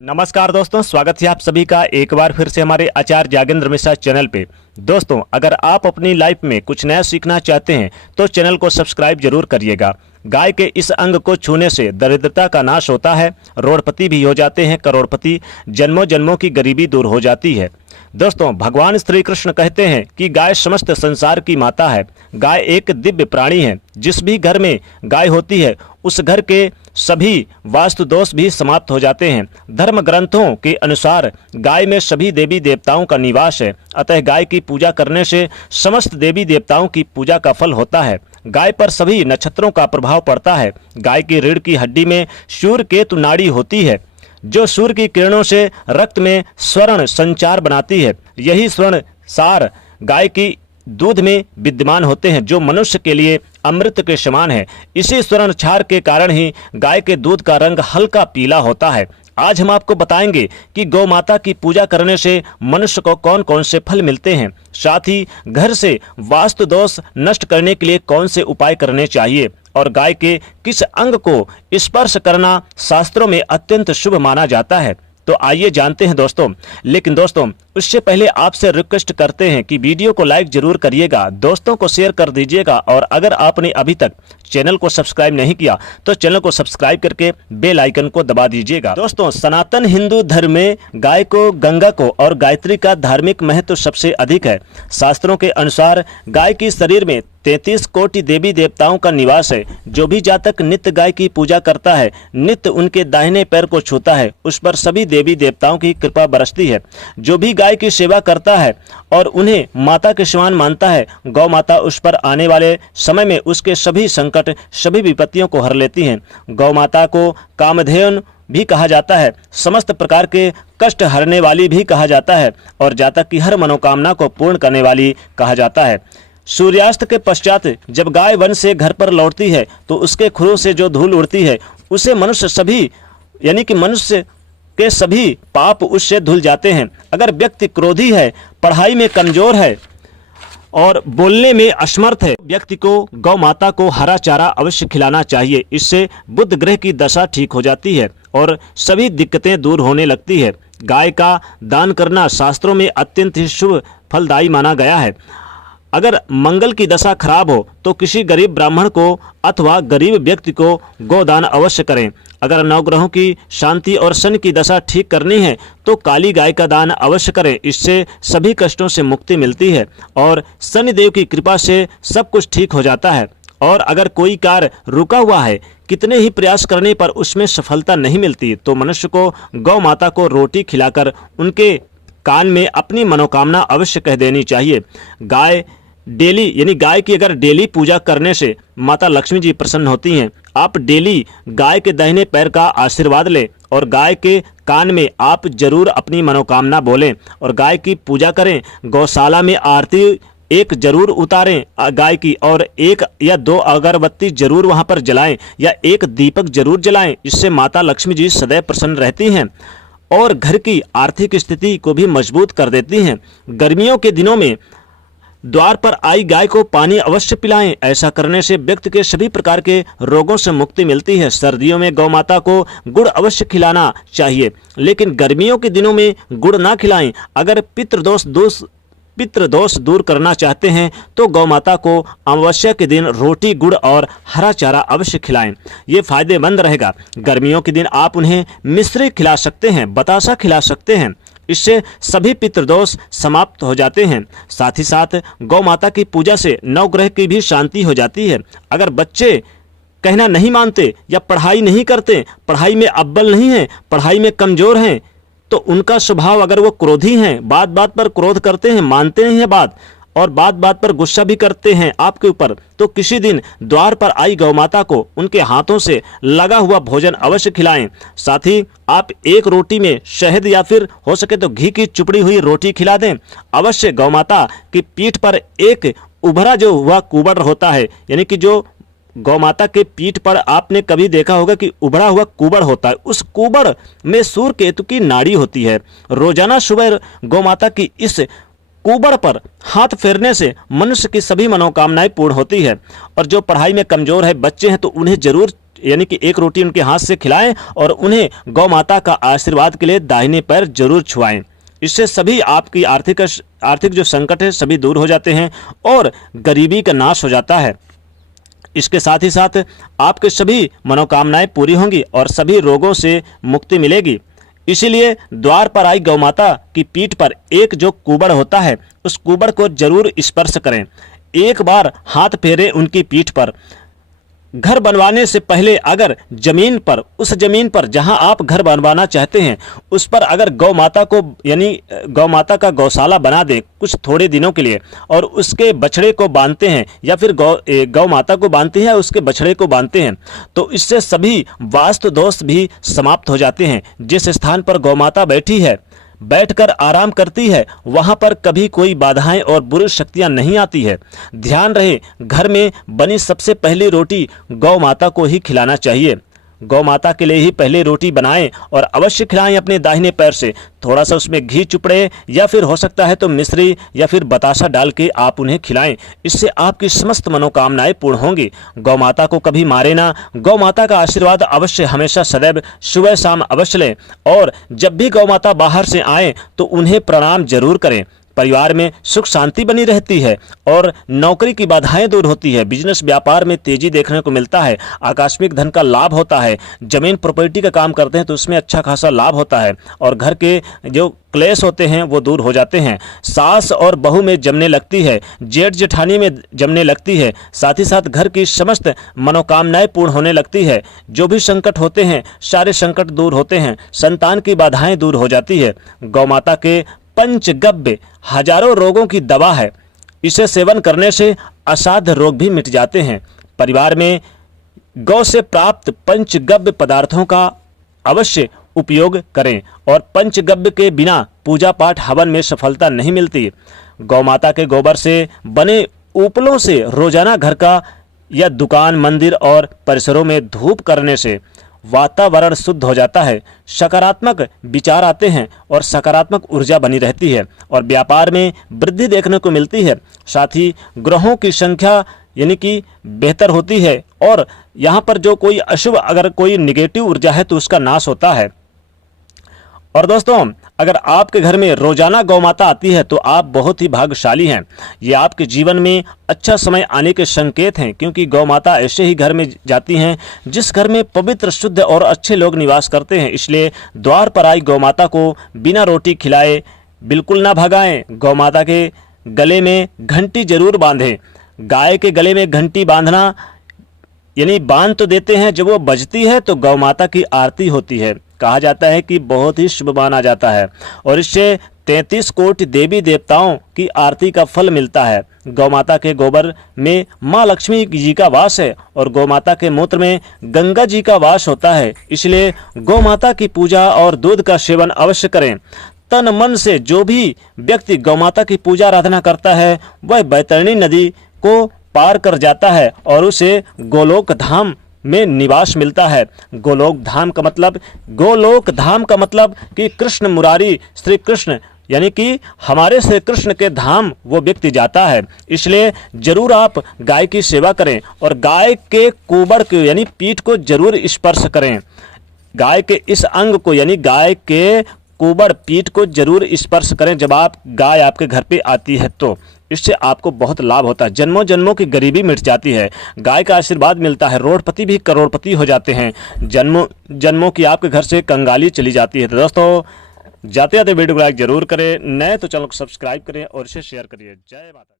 नमस्कार दोस्तों, स्वागत है आप सभी का एक बार फिर से हमारे आचार्य जागेंद्र मिश्रा चैनल पे। दोस्तों, अगर आप अपनी लाइफ में कुछ नया सीखना चाहते हैं तो चैनल को सब्सक्राइब जरूर करिएगा। गाय के इस अंग को छूने से दरिद्रता का नाश होता है, रोड़पति भी हो जाते हैं करोड़पति, जन्मों जन्मों की गरीबी दूर हो जाती है। दोस्तों, भगवान श्री कृष्ण कहते हैं कि गाय समस्त संसार की माता है। गाय एक दिव्य प्राणी है। जिस भी घर में गाय होती है उस घर के सभी वास्तु दोष भी समाप्त हो जाते हैं। धर्म ग्रंथों के अनुसार गाय में सभी देवी देवताओं का निवास है, अतः गाय की पूजा करने से समस्त देवी देवताओं की पूजा का फल होता है। गाय पर सभी नक्षत्रों का प्रभाव पड़ता है। गाय की रीढ़ की हड्डी में सूर्य केतु नाड़ी होती है, जो सूर्य की किरणों से रक्त में स्वर्ण संचार बनाती है। यही स्वर्ण सार गाय की दूध में विद्यमान होते हैं, जो मनुष्य के लिए अमृत के समान है। इसी स्वर्ण क्षार के कारण ही गाय के दूध का रंग हल्का पीला होता है। आज हम आपको बताएंगे कि गौ माता की पूजा करने से मनुष्य को कौन कौन से फल मिलते हैं, साथ ही घर से वास्तु दोष नष्ट करने के लिए कौन से उपाय करने चाहिए और गाय के किस अंग को स्पर्श करना शास्त्रों में अत्यंत शुभ माना जाता है। तो आइए जानते हैं दोस्तों। लेकिन दोस्तों, उससे पहले आपसे रिक्वेस्ट करते हैं कि वीडियो को लाइक जरूर करिएगा, दोस्तों को शेयर कर दीजिएगा और अगर आपने अभी तक चैनल को सब्सक्राइब नहीं किया तो चैनल को सब्सक्राइब करके बेल आइकन को दबा दीजिएगा। दोस्तों, सनातन हिंदू धर्म में गाय को, गंगा को और गायत्री का धार्मिक महत्व सबसे अधिक है। शास्त्रों के अनुसार गाय की शरीर में 33 कोटि देवी देवताओं का निवास है। जो भी जातक नित्य गाय की पूजा करता है, नित्य उनके दाहिने पैर को छूता है, उस पर सभी देवी देवताओं की कृपा बरसती है। जो भी गाय की सेवा करता है और उन्हें माता के समान मानता है, गौ माता उस पर आने वाले समय में उसके सभी संकट, सभी विपत्तियों को हर लेती हैं। गौ माता को कामधेनु भी कहा जाता है, समस्त प्रकार के कष्ट हरने वाली भी कहा जाता है और जातक की हर मनोकामना को पूर्ण करने वाली कहा जाता है। सूर्यास्त के पश्चात जब गाय वन से घर पर लौटती है तो उसके खुरों से जो धूल उड़ती है उसे मनुष्य सभी यानी कि मनुष्य के सभी पाप उससे धुल जाते हैं। अगर व्यक्ति क्रोधी है, पढ़ाई में कमजोर है और बोलने में असमर्थ है, व्यक्ति को गौ माता को हरा चारा अवश्य खिलाना चाहिए। इससे बुध ग्रह की दशा ठीक हो जाती है और सभी दिक्कतें दूर होने लगती है। गाय का दान करना शास्त्रों में अत्यंत ही शुभ फलदायी माना गया है। अगर मंगल की दशा खराब हो तो किसी गरीब ब्राह्मण को अथवा गरीब व्यक्ति को गोदान अवश्य करें। अगर नवग्रहों की शांति और शनि की दशा ठीक करनी है तो काली गाय का दान अवश्य करें। इससे सभी कष्टों से मुक्ति मिलती है और शनिदेव की कृपा से सब कुछ ठीक हो जाता है। और अगर कोई कार्य रुका हुआ है, कितने ही प्रयास करने पर उसमें सफलता नहीं मिलती, तो मनुष्य को गौ माता को रोटी खिलाकर उनके कान में अपनी मनोकामना अवश्य कह देनी चाहिए। गाय डेली यानी गाय की अगर डेली पूजा करने से माता लक्ष्मी जी प्रसन्न होती हैं। आप डेली गाय के दाहिने पैर का आशीर्वाद लें और गाय के कान में आप जरूर अपनी मनोकामना बोलें और गाय की पूजा करें। गौशाला में आरती एक जरूर उतारें गाय की और 1 या 2 अगरबत्ती जरूर वहां पर जलाएं या एक दीपक जरूर जलाएं। इससे माता लक्ष्मी जी सदैव प्रसन्न रहती हैं और घर की आर्थिक स्थिति को भी मजबूत कर देती हैं। गर्मियों के दिनों में द्वार पर आई गाय को पानी अवश्य पिलाएं। ऐसा करने से व्यक्ति के सभी प्रकार के रोगों से मुक्ति मिलती है। सर्दियों में गौ माता को गुड़ अवश्य खिलाना चाहिए, लेकिन गर्मियों के दिनों में गुड़ ना खिलाएं। अगर पितृदोष दूर करना चाहते हैं तो गौ माता को अमावस्या के दिन रोटी, गुड़ और हरा चारा अवश्य खिलाएं। ये फायदेमंद रहेगा। गर्मियों के दिन आप उन्हें मिश्री खिला सकते हैं, बतासा खिला सकते हैं। इससे सभी पितृदोष समाप्त हो जाते हैं। साथ ही साथ गौ माता की पूजा से नवग्रह की भी शांति हो जाती है। अगर बच्चे कहना नहीं मानते या पढ़ाई नहीं करते, पढ़ाई में अव्वल नहीं है, पढ़ाई में कमजोर हैं, तो उनका स्वभाव अगर वो क्रोधी हैं, बात बात पर क्रोध करते हैं, मानते नहीं है बात और बात बात पर गुस्सा भी करते हैं आपके ऊपर, तो किसी दिन द्वार पर आई गौ माता को उनके हाथों से लगा हुआ भोजन अवश्य खिलाएं। साथ ही आप एक रोटी में शहद या फिर हो सके तो घी की चुपड़ी हुई रोटी खिला दें। अवश्य गौ माता की पीठ पर एक उभरा जो हुआ कुबड़ होता है, यानी कि जो गौ माता के पीठ पर आपने कभी देखा होगा कि उभरा हुआ कुबड़ होता है, उस कुबड़ में सूर्य केतु की नाड़ी होती है। रोजाना सुबह गौ माता की इस कुबड़ पर हाथ फेरने से मनुष्य की सभी मनोकामनाएं पूर्ण होती है। और जो पढ़ाई में कमजोर है, बच्चे हैं, तो उन्हें जरूर यानी कि एक रोटी उनके हाथ से खिलाएं और उन्हें गौ माता का आशीर्वाद के लिए दाहिने पैर जरूर छुआएं। इससे सभी आपकी आर्थिक जो संकट है सभी दूर हो जाते हैं और गरीबी का नाश हो जाता है। इसके साथ ही साथ आपके सभी मनोकामनाएं पूरी होंगी और सभी रोगों से मुक्ति मिलेगी। इसीलिए द्वार पर आई गौ माता की पीठ पर एक जो कुबड़ होता है उस कुबड़ को जरूर स्पर्श करें। एक बार हाथ फेरे उनकी पीठ पर। घर बनवाने से पहले अगर जमीन पर, उस जमीन पर जहां आप घर बनवाना चाहते हैं उस पर अगर गौ माता को यानी गौ माता का गौशाला बना दें कुछ थोड़े दिनों के लिए और उसके बछड़े को बांधते हैं या फिर गौ माता को बांधते हैं या उसके बछड़े को बांधते हैं तो इससे सभी वास्तु दोष भी समाप्त हो जाते हैं। जिस स्थान पर गौ माता बैठी है, बैठकर आराम करती है, वहां पर कभी कोई बाधाएं और बुरी शक्तियां नहीं आती है। ध्यान रहे, घर में बनी सबसे पहली रोटी गौ माता को ही खिलाना चाहिए। गौ माता के लिए ही पहले रोटी बनाएं और अवश्य खिलाएं अपने दाहिने पैर से। थोड़ा सा उसमें घी चुपड़े या फिर हो सकता है तो मिश्री या फिर बतासा डाल के आप उन्हें खिलाएं। इससे आपकी समस्त मनोकामनाएं पूर्ण होंगी। गौ माता को कभी मारे ना। गौ माता का आशीर्वाद अवश्य हमेशा सदैव सुबह शाम अवश्य लें और जब भी गौ माता बाहर से आए तो उन्हें प्रणाम जरूर करें। परिवार में सुख शांति बनी रहती है और नौकरी की बाधाएं दूर होती है। बिजनेस व्यापार में तेजी देखने को मिलता है। आकस्मिक धन का लाभ होता है। जमीन प्रॉपर्टी का काम करते हैं तो उसमें अच्छा खासा लाभ होता है और घर के जो क्लेश होते हैं वो दूर हो जाते हैं। सास और बहू में जमने लगती है, जेठ जेठानी में जमने लगती है। साथ ही साथ घर की समस्त मनोकामनाएं पूर्ण होने लगती है। जो भी संकट होते हैं सारे संकट दूर होते हैं। संतान की बाधाएं दूर हो जाती है। गौ माता के पंचगव्य हजारों रोगों की दवा है। इसे सेवन करने से असाध्य रोग भी मिट जाते हैं। परिवार में गौ से प्राप्त पंचगव्य पदार्थों का अवश्य उपयोग करें और पंचगव्य के बिना पूजा पाठ हवन में सफलता नहीं मिलती। गौ माता के गोबर से बने उपलों से रोजाना घर का या दुकान, मंदिर और परिसरों में धूप करने से वातावरण शुद्ध हो जाता है। सकारात्मक विचार आते हैं और सकारात्मक ऊर्जा बनी रहती है और व्यापार में वृद्धि देखने को मिलती है। साथ ही ग्रहों की संख्या यानी कि बेहतर होती है और यहाँ पर जो कोई अशुभ अगर कोई निगेटिव ऊर्जा है तो उसका नाश होता है। और दोस्तों, अगर आपके घर में रोजाना गौ माता आती है तो आप बहुत ही भाग्यशाली हैं। ये आपके जीवन में अच्छा समय आने के संकेत हैं क्योंकि गौ माता ऐसे ही घर में जाती हैं जिस घर में पवित्र, शुद्ध और अच्छे लोग निवास करते हैं। इसलिए द्वार पर आई गौ माता को बिना रोटी खिलाए बिल्कुल ना भगाएं। गौ माता के गले में घंटी जरूर बांधें। गाय के गले में घंटी बांधना यानी बांध तो देते हैं, जब वो बजती है तो गौ माता की आरती होती है। कहा जाता है कि बहुत ही शुभ माना जाता है और इससे 33 कोटि देवी देवताओं की आरती का फल मिलता है। गौ माता के गोबर में माँ लक्ष्मी जी का वास है और गौ माता के मूत्र में गंगा जी का वास होता है। इसलिए गौ माता की पूजा और दूध का सेवन अवश्य करें। तन मन से जो भी व्यक्ति गौ माता की पूजा आराधना करता है वह बैतरणी नदी को पार कर जाता है और उसे गोलोक धाम में निवास मिलता है। गोलोक धाम का मतलब कि कृष्ण मुरारी श्री कृष्ण यानी कि हमारे श्री कृष्ण के धाम वो व्यक्ति जाता है। इसलिए जरूर आप गाय की सेवा करें और गाय के कुबड़ को यानी पीठ को जरूर स्पर्श करें। गाय के इस अंग को यानी गाय के कुबड़ पीठ को जरूर स्पर्श करें जब आप गाय आपके घर पे आती है तो इससे आपको बहुत लाभ होता है। जन्मों जन्मों की गरीबी मिट जाती है। गाय का आशीर्वाद मिलता है। रोडपति भी करोड़पति हो जाते हैं। जन्मों की आपके घर से कंगाली चली जाती है। तो दोस्तों, जाते जाते वीडियो को लाइक जरूर करें। नए तो चैनल को सब्सक्राइब करें और इसे शेयर करिए। जय माता।